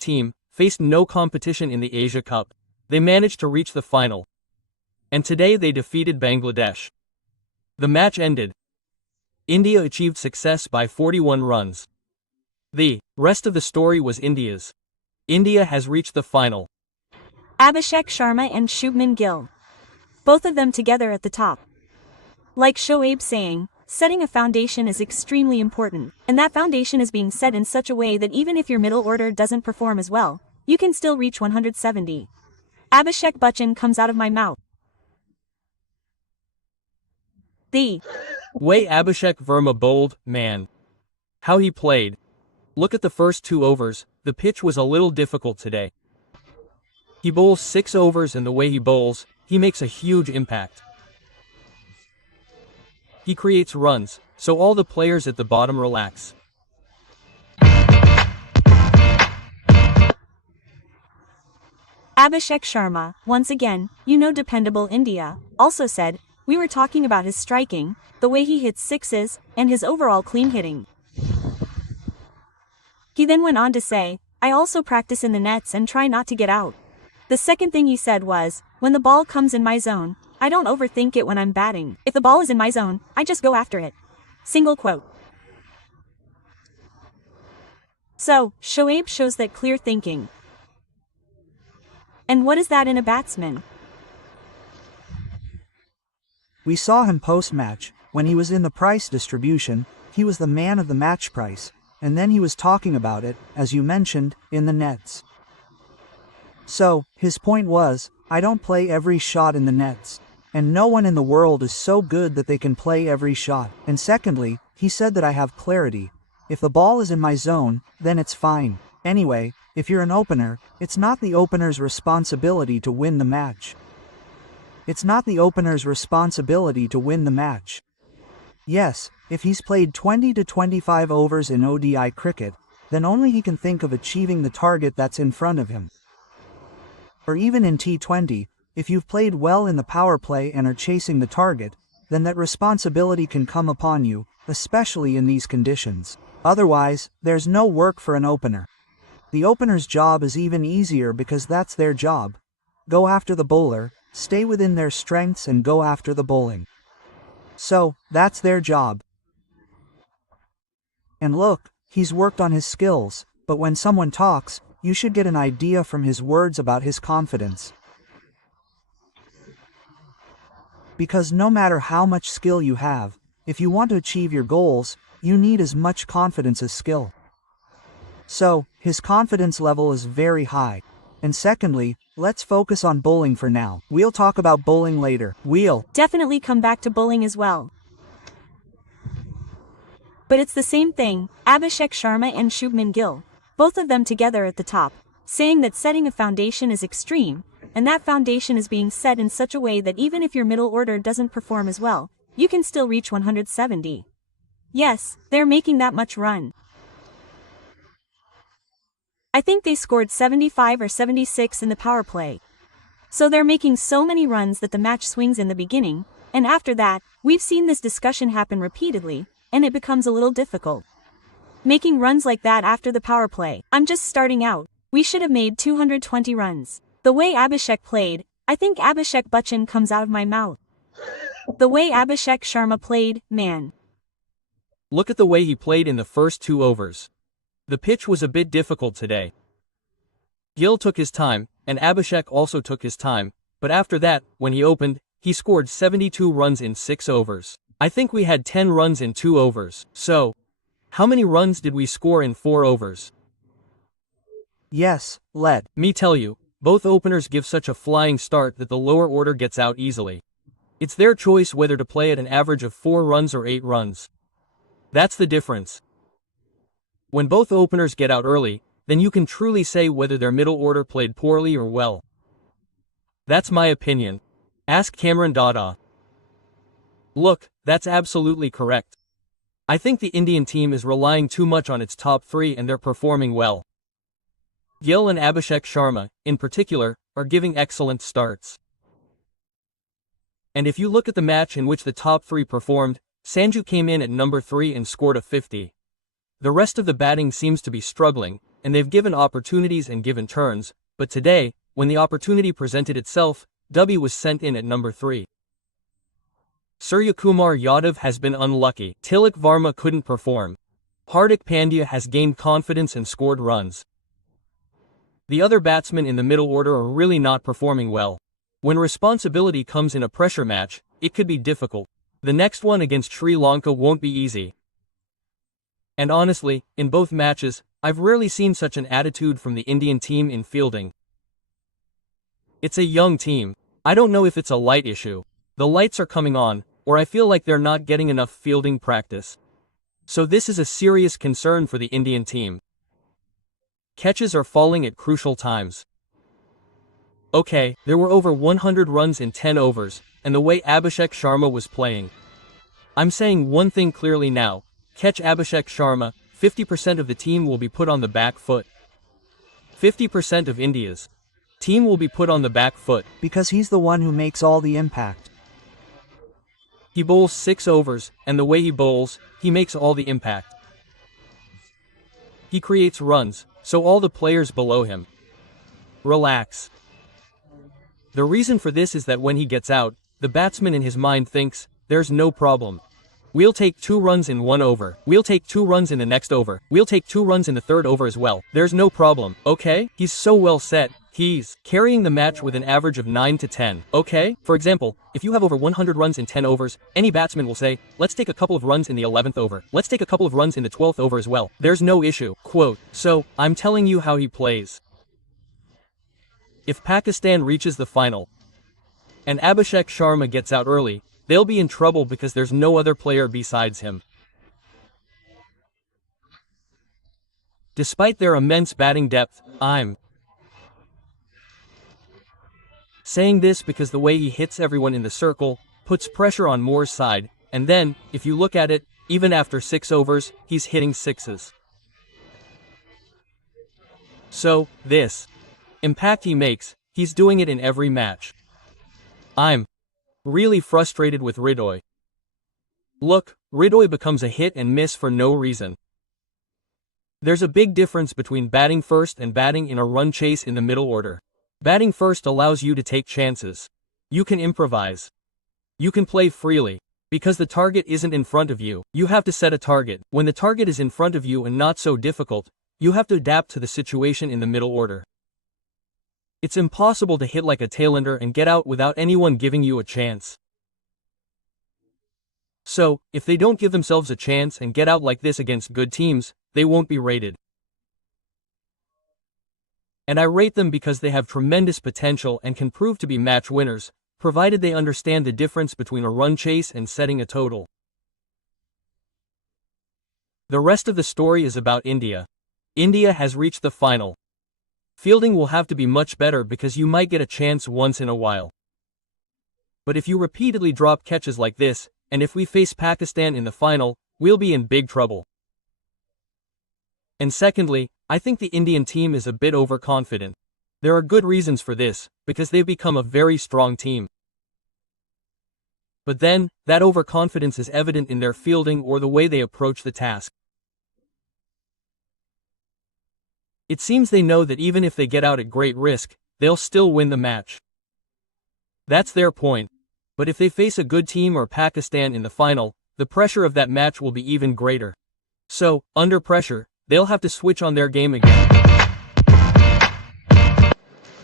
team, faced no competition in the Asia Cup. They managed to reach the final. And today they defeated Bangladesh. The match ended. India achieved success by 41 runs. The rest of the story was India's. India has reached the final. Abhishekh Sharma and Shubman Gill. Both of them together at the top. Like Shoaib saying, setting a foundation is extremely important, and that foundation is being set in such a way that even if your middle order doesn't perform as well, you can still reach 170. Abhishek Bachchan comes out of my mouth. The way Abhishek Verma bowled, man. How he played. Look at the first 2 overs, the pitch was a little difficult today. He bowls 6 overs and the way he bowls, he makes a huge impact. He creates runs, so all the players at the bottom relax. Abhishek Sharma, once again, dependable India, also said, we were talking about his striking, the way he hits sixes, and his overall clean hitting. He then went on to say, I also practice in the nets and try not to get out. The second thing he said was, when the ball comes in my zone, I don't overthink it when I'm batting. If the ball is in my zone, I just go after it. Single quote. So, Shoaib shows that clear thinking. And what is that in a batsman? We saw him post-match, when he was in the price distribution, he was the man of the match price, and then he was talking about it, as you mentioned, in the nets. So, his point was, I don't play every shot in the nets. And no one in the world is so good that they can play every shot. And secondly, he said that I have clarity. If the ball is in my zone, then it's fine. Anyway, if you're an opener, it's not the opener's responsibility to win the match. It's not the opener's responsibility to win the match. Yes, if he's played 20 to 25 overs in ODI cricket, then only he can think of achieving the target that's in front of him. Or even in T20, if you've played well in the power play and are chasing the target, then that responsibility can come upon you, especially in these conditions. Otherwise, there's no work for an opener. The opener's job is even easier because that's their job. Go after the bowler, stay within their strengths and go after the bowling. So, that's their job. And look, he's worked on his skills, but when someone talks, you should get an idea from his words about his confidence. Because no matter how much skill you have, if you want to achieve your goals, you need as much confidence as skill. So, his confidence level is very high. And secondly, let's focus on bowling for now. We'll talk about bowling later. We'll definitely come back to bowling as well. But it's the same thing, Abhishek Sharma and Shubman Gill, both of them together at the top, saying that setting a foundation is extreme, and that foundation is being set in such a way that even if your middle order doesn't perform as well, you can still reach 170. Yes, they're making that much run. I think they scored 75 or 76 in the power play. So they're making so many runs that the match swings in the beginning, and after that, we've seen this discussion happen repeatedly, and it becomes a little difficult. Making runs like that after the power play, I'm just starting out, we should have made 220 runs. The way Abhishek played, I think Abhishek Bachchan comes out of my mouth. The way Abhishek Sharma played, man. Look at the way he played in the first 2 overs. The pitch was a bit difficult today. Gill took his time, and Abhishek also took his time, but after that, when he opened, he scored 72 runs in 6 overs. I think we had 10 runs in 2 overs, so, how many runs did we score in 4 overs? Yes, let me tell you, both openers give such a flying start that the lower order gets out easily. It's their choice whether to play at an average of 4 runs or 8 runs. That's the difference. When both openers get out early, then you can truly say whether their middle order played poorly or well. That's my opinion. Ask Cameron Dada. Look, that's absolutely correct. I think the Indian team is relying too much on its top 3 and they're performing well. Gill and Abhishek Sharma, in particular, are giving excellent starts. And if you look at the match in which the top 3 performed, Sanju came in at number 3 and scored a 50. The rest of the batting seems to be struggling, and they've given opportunities and given turns, but today, when the opportunity presented itself, W was sent in at number 3. Suryakumar Yadav has been unlucky. Tilak Varma couldn't perform. Hardik Pandya has gained confidence and scored runs. The other batsmen in the middle order are really not performing well. When responsibility comes in a pressure match, it could be difficult. The next one against Sri Lanka won't be easy. And honestly, in both matches, I've rarely seen such an attitude from the Indian team in fielding. It's a young team. I don't know if it's a light issue. The lights are coming on, or I feel like they're not getting enough fielding practice. So this is a serious concern for the Indian team. Catches are falling at crucial times. Okay, there were over 100 runs in 10 overs, and the way Abhishekh Sharma was playing. I'm saying one thing clearly now. Catch Abhishekh Sharma, 50% of the team will be put on the back foot. 50% of India's team will be put on the back foot. Because he's the one who makes all the impact. He bowls 6 overs, and the way he bowls, he makes all the impact. He creates runs, so all the players below him relax. The reason for this is that when he gets out, the batsman in his mind thinks, there's no problem. We'll take 2 runs in 1 over. We'll take 2 runs in the next over. We'll take 2 runs in the 3rd over as well. There's no problem, okay? He's so well set. He's carrying the match with an average of 9 to 10, okay? For example, if you have over 100 runs in 10 overs, any batsman will say, let's take a couple of runs in the 11th over. Let's take a couple of runs in the 12th over as well. There's no issue. Quote, so, I'm telling you how he plays. If Pakistan reaches the final, and Abhishekh Sharma gets out early, they'll be in trouble because there's no other player besides him. Despite their immense batting depth, I'm saying this because the way he hits everyone in the circle puts pressure on Moore's side, and then, if you look at it, even after 6 overs, he's hitting 6s. So, this impact he makes, he's doing it in every match. I'm really frustrated with Ridoy. Look, Ridoy becomes a hit and miss for no reason. There's a big difference between batting first and batting in a run chase in the middle order. Batting first allows you to take chances. You can improvise. You can play freely. Because the target isn't in front of you, you have to set a target. When the target is in front of you and not so difficult, you have to adapt to the situation in the middle order. It's impossible to hit like a tailender and get out without anyone giving you a chance. So, if they don't give themselves a chance and get out like this against good teams, they won't be rated. And I rate them because they have tremendous potential and can prove to be match winners, provided they understand the difference between a run chase and setting a total. The rest of the story is about India. India has reached the final. Fielding will have to be much better because you might get a chance once in a while. But if you repeatedly drop catches like this, and if we face Pakistan in the final, we'll be in big trouble. And secondly, I think the Indian team is a bit overconfident. There are good reasons for this, because they've become a very strong team. But then, that overconfidence is evident in their fielding or the way they approach the task. It seems they know that even if they get out at great risk, they'll still win the match. That's their point. But if they face a good team or Pakistan in the final, the pressure of that match will be even greater. So, under pressure, they'll have to switch on their game again.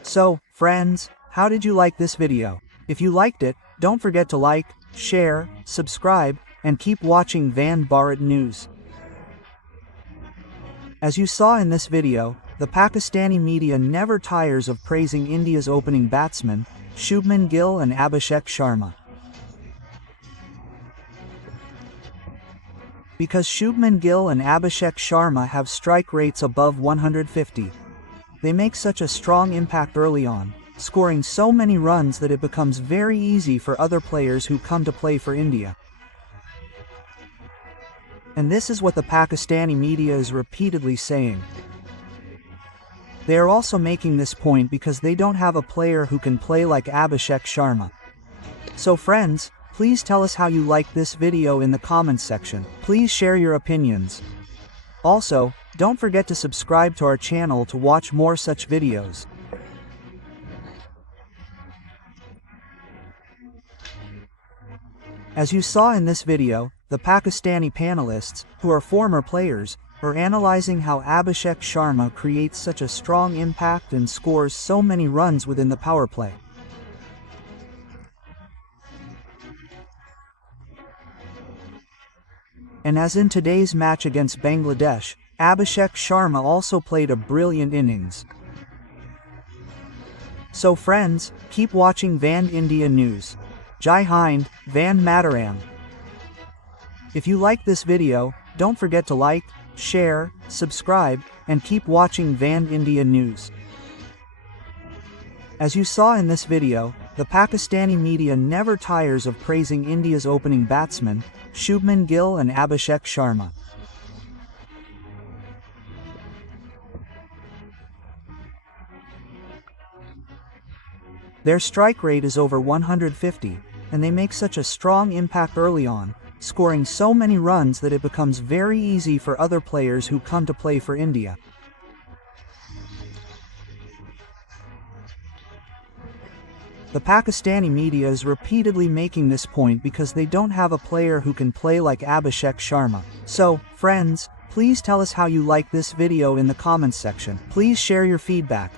So, friends, how did you like this video? If you liked it, don't forget to like, share, subscribe, and keep watching Van Bharat News. As you saw in this video, the Pakistani media never tires of praising India's opening batsmen, Shubman Gill and Abhishekh Sharma. Because Shubman Gill and Abhishekh Sharma have strike rates above 150. They make such a strong impact early on, scoring so many runs that it becomes very easy for other players who come to play for India. And this is what the Pakistani media is repeatedly saying. They are also making this point because they don't have a player who can play like Abhishekh Sharma. So friends, please tell us how you like this video in the comments section. Please share your opinions. Also, Don't forget to subscribe to our channel to watch more such videos. As you saw in this video, the Pakistani panelists, who are former players, are analyzing how Abhishekh Sharma creates such a strong impact and scores so many runs within the power play. And as in today's match against Bangladesh, Abhishekh Sharma also played a brilliant innings. So friends, keep watching Van India News. Jai Hind, Van Mataram. If you like this video, don't forget to like, share, subscribe, and keep watching Van India News. As you saw in this video, the Pakistani media never tires of praising India's opening batsmen, Shubman Gill and Abhishekh Sharma. Their strike rate is over 150, and they make such a strong impact early on, scoring so many runs that it becomes very easy for other players who come to play for India. The Pakistani media is repeatedly making this point because they don't have a player who can play like Abhishekh Sharma. So, friends, please tell us how you like this video in the comments section. Please share your feedback.